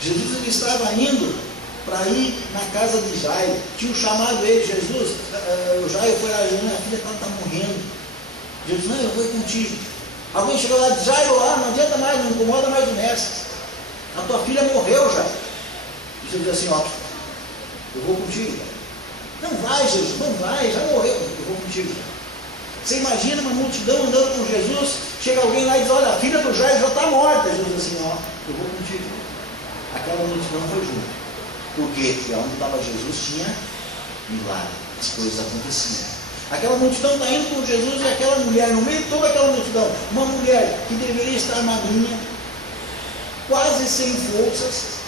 Jesus ele estava indo para ir na casa de Jairo. Tinham chamado ele, Jesus, o Jairo foi lá, minha filha está morrendo. Jesus, não, eu vou contigo. Alguém chegou lá e disse, Jairo, não adianta mais, não incomoda mais o mestre. A tua filha morreu já. Jesus diz assim, ó, eu vou contigo. Não vai, Jesus, não vai, já morreu, eu vou contigo. Você imagina uma multidão andando com Jesus, chega alguém lá e diz, olha, a filha do Jairo já está morta. Jesus diz assim, ó, eu vou contigo. Aquela multidão foi junto. Porque onde estava Jesus tinha milagre, as coisas aconteciam. Aquela multidão está indo com Jesus e aquela mulher, no meio de toda aquela multidão, uma mulher que deveria estar magrinha, quase sem forças,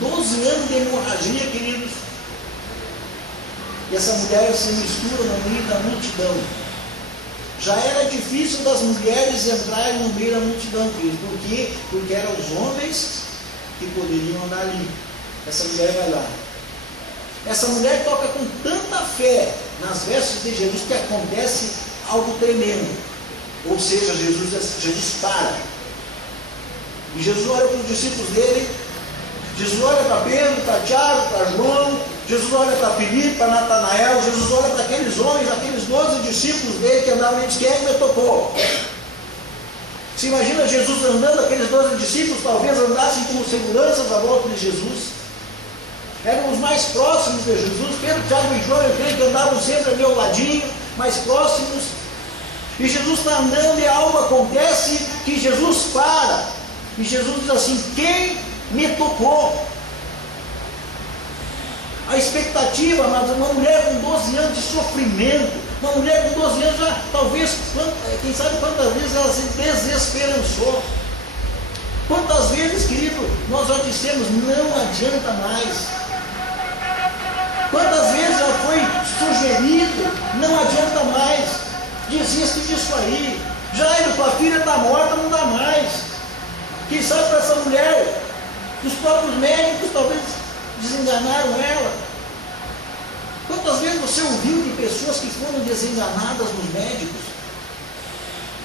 12 anos de hemorragia, queridos. E essa mulher se mistura no meio da multidão. Já era difícil das mulheres entrarem no meio da multidão, queridos. Por quê? Porque eram os homens que poderiam andar ali. Essa mulher vai lá. Essa mulher toca com tanta fé nas vestes de Jesus que acontece algo tremendo. Ou seja, Jesus para. E Jesus olha para os discípulos dele. Jesus olha para Pedro, para Tiago, para João. Jesus olha para Filipe, para Natanael. Jesus olha para aqueles homens, aqueles 12 discípulos dele que andavam e diz, quem é que me tocou? Se imagina Jesus andando, aqueles 12 discípulos talvez andassem como seguranças à volta de Jesus. Eram os mais próximos de Jesus. Pedro, Tiago e João, eu creio que andavam sempre ali ao ladinho, mais próximos. E Jesus está andando e algo acontece que Jesus para. E Jesus diz assim, quem me tocou? A expectativa, mas uma mulher com 12 anos de sofrimento, uma mulher com 12 anos já, talvez, quem sabe quantas vezes ela se desesperançou. Quantas vezes, querido, nós já dissemos, não adianta mais. Quantas vezes já foi sugerido, não adianta mais, desiste disso aí. Jairo, tua filha está morta, não dá mais. Quem sabe para essa mulher, os próprios médicos talvez desenganaram ela. Quantas vezes você ouviu de pessoas que foram desenganadas nos médicos?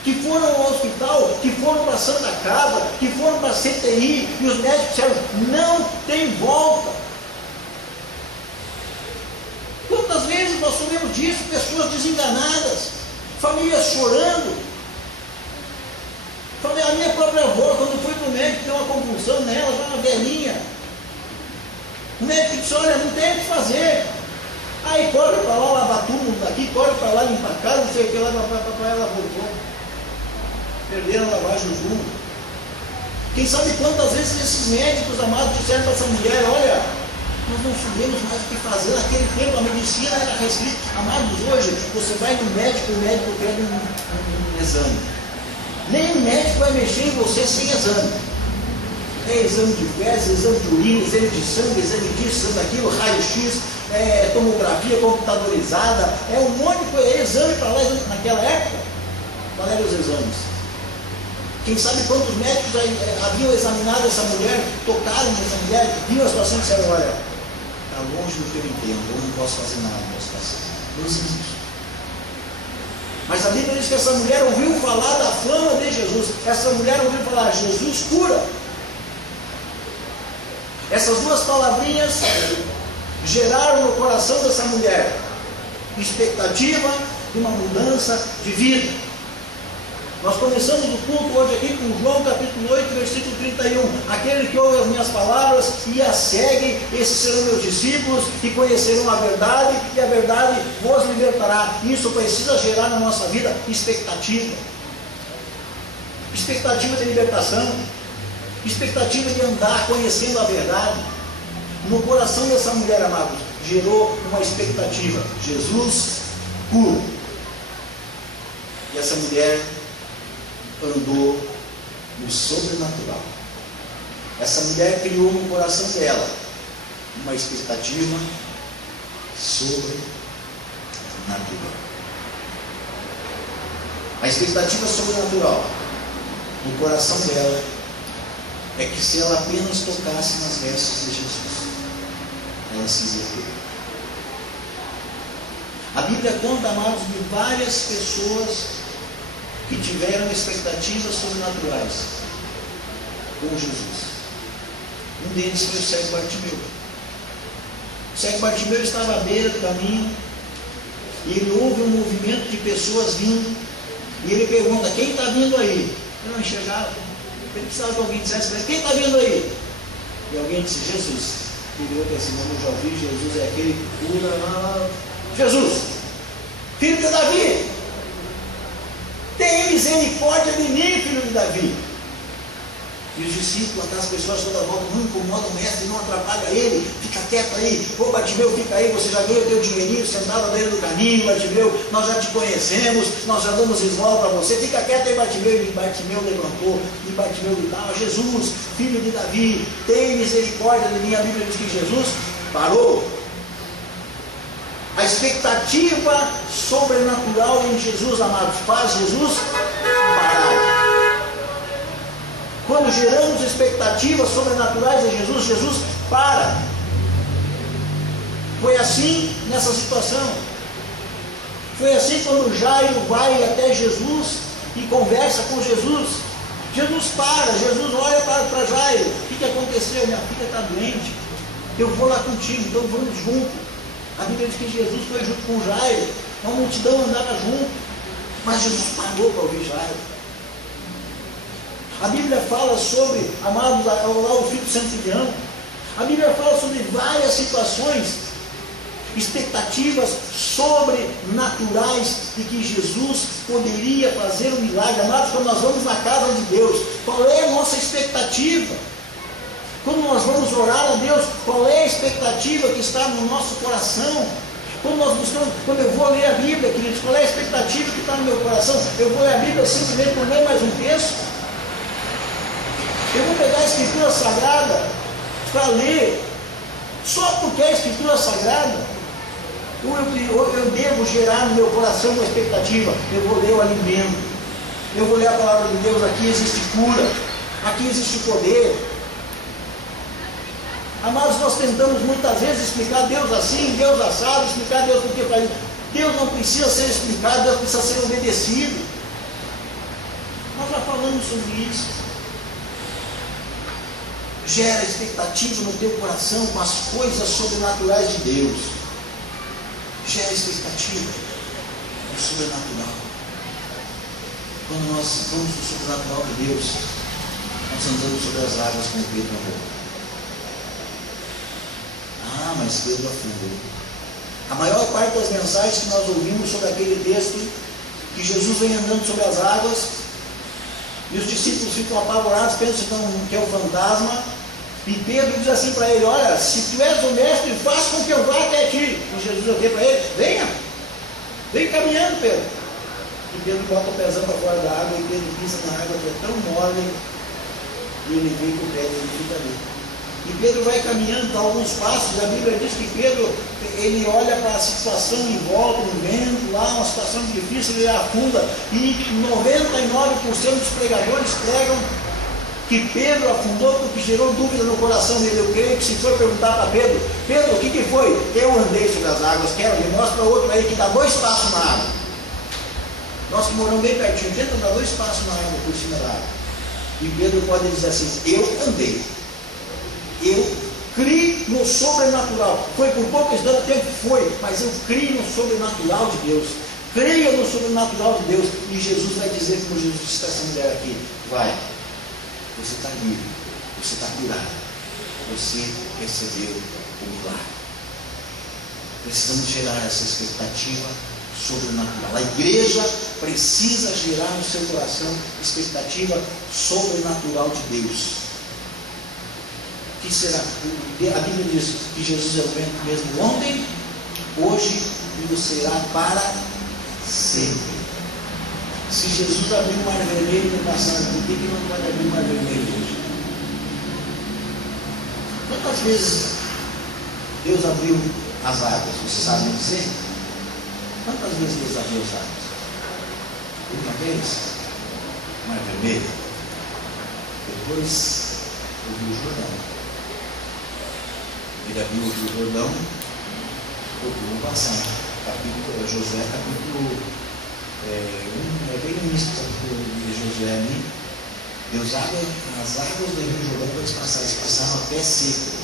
Que foram ao hospital, que foram para a Santa Casa, que foram para a CTI, e os médicos disseram, não tem volta. Quantas vezes nós soubemos disso, pessoas desenganadas, famílias chorando. A minha própria avó, quando foi para o médico, deu uma convulsão nela, já uma velhinha. O médico disse, olha, não tem o que fazer. Aí corre para lá, lavar tudo daqui, corre para lá, limpar a casa, não sei o que, lá para ela voltou. Perderam a lavagem junto. Quem sabe quantas vezes esses médicos amados disseram para essa mulher, olha, nós não sabemos mais o que fazer. Naquele tempo a medicina era restrita. Amados, hoje você vai no médico, o médico pede um exame. Nem o médico vai mexer em você sem exame. É exame de fezes, exame de urina, exame de sangue, exame disso, exame daquilo, raio-x, tomografia computadorizada, um monte de exame para lá. Naquela época, qual eram os exames? Quem sabe quantos médicos haviam examinado essa mulher, tocaram nessa mulher, viram a situação e disseram, olha, está longe do que eu entendo, eu não posso fazer nada nessa situação. Não existe. Mas a Bíblia diz que essa mulher ouviu falar da fama de Jesus. Essa mulher ouviu falar, Jesus cura. Essas duas palavrinhas geraram no coração dessa mulher expectativa de uma mudança de vida. Nós começamos o culto hoje aqui com João capítulo 8, versículo 31. Aquele que ouve as minhas palavras e as segue, esses serão meus discípulos e conhecerão a verdade, e a verdade vos libertará. Isso precisa gerar na nossa vida expectativa. Expectativa de libertação. Expectativa de andar conhecendo a verdade. No coração dessa mulher, amados, gerou uma expectativa. Jesus cura. E essa mulher andou no sobrenatural. Essa mulher criou no coração dela uma expectativa sobrenatural. A expectativa sobrenatural no coração dela é que se ela apenas tocasse nas vestes de Jesus, ela se libertaria. A Bíblia conta, amados, de várias pessoas que tiveram expectativas sobrenaturais com Jesus. Um deles foi o cego Bartimeu. O cego Bartimeu estava à beira do caminho, e ele ouve um movimento de pessoas vindo, e ele pergunta: quem está vindo aí? Ele não enxergava. Ele precisava que alguém dissesse para ele: quem está vindo aí? E alguém disse: Jesus. Ele olhou assim: não, eu já ouvi, Jesus é aquele que cura. Jesus, filho de Davi, tem misericórdia de mim, filho de Davi. E os discípulos, aquelas pessoas toda volta: não incomoda o mestre, não atrapalha ele, fica quieto aí. Ô Bartimeu, fica aí, você já ganhou o teu dinheirinho, sentado à beira do caminho, Bartimeu, nós já te conhecemos, nós já damos esmola para você, fica quieto aí, Bartimeu. E Bartimeu levantou, e Bartimeu gritava: Jesus, filho de Davi, tem misericórdia de mim. A Bíblia diz que Jesus parou. A expectativa sobrenatural em Jesus, amados, faz Jesus parar. Quando geramos expectativas sobrenaturais em Jesus, Jesus para. Foi assim nessa situação. Foi assim quando Jairo vai até Jesus e conversa com Jesus. Jesus para, Jesus olha para Jairo: o que aconteceu? Minha filha está doente, eu vou lá contigo, então vamos junto. A Bíblia diz que Jesus foi junto com Jairo, uma multidão andava junto, mas Jesus parou para ouvir Jairo. A Bíblia fala sobre, amados, lá o filho do centurião. A Bíblia fala sobre várias situações, expectativas sobrenaturais de que Jesus poderia fazer um milagre. Amados, quando nós vamos na casa de Deus, qual é a nossa expectativa? Quando nós vamos orar a Deus, qual é a expectativa que está no nosso coração? Quando nós buscamos, quando eu vou ler a Bíblia, queridos, qual é a expectativa que está no meu coração? Eu vou ler a Bíblia simplesmente por ler mais um texto? Eu vou pegar a Escritura Sagrada para ler só porque é a Escritura Sagrada? Ou eu devo gerar no meu coração uma expectativa? Eu vou ler o alimento, eu vou ler a palavra de Deus. Aqui existe cura, aqui existe poder. Amados, nós tentamos muitas vezes explicar Deus assim, Deus assado, explicar Deus por que faz. Deus não precisa ser explicado, Deus precisa ser obedecido. Nós já falamos sobre isso. Gera expectativa no teu coração com as coisas sobrenaturais de Deus. Gera expectativa no sobrenatural. Quando nós vamos no sobrenatural de Deus, nós andamos sobre as águas com Pedro andou. Ah, mas Pedro afundou. A maior parte das mensagens que nós ouvimos sobre aquele texto, que Jesus vem andando sobre as águas, e os discípulos ficam apavorados, pensam que é um fantasma, e Pedro diz assim para ele: olha, se tu és o mestre, faz com que eu vá até ti. E Jesus diz para ele: venha, vem caminhando, Pedro. E Pedro bota o pezão para fora da água, e Pedro pisa na água que é tão mole, e ele vem com o pé, ele fica ali. E Pedro vai caminhando, dá alguns passos. A Bíblia diz que Pedro, ele olha para a situação em volta, um vento lá, uma situação difícil, ele afunda. E 99% dos pregadores pregam que Pedro afundou porque gerou dúvida no coração dele. Eu creio que se for perguntar para Pedro: Pedro, o que foi? Eu andei sobre as águas. Quero, me mostra outro aí que dá 2 passos na água. Nós que moramos bem pertinho, tenta dar 2 passos na água por cima da água. E Pedro pode dizer assim: eu andei. Eu criei no sobrenatural. Foi por pouco tempo, foi, mas eu criei no sobrenatural de Deus. Creia no sobrenatural de Deus. E Jesus vai dizer, como Jesus disse para essa mulher aqui: vai, você está livre, você está curado, você recebeu o milagre. Precisamos gerar essa expectativa sobrenatural. A igreja precisa gerar no seu coração expectativa sobrenatural de Deus. Que será? A Bíblia diz que Jesus é o mesmo ontem, hoje e será para sempre. Se Jesus abriu o mar vermelho no passado, por que não pode abrir o mar vermelho hoje? Quantas vezes Deus abriu as águas? Vocês sabem dizer? Quantas vezes Deus abriu as águas? Uma vez, mar vermelho. Depois, o Rio Jordão. Ele abriu o Rio Jordão, o Rio passado. Josué, capítulo 1, é bem no início do capítulo de Josué ali. E as águas do Rio Jordão para descansar, eles passaram a pé seco.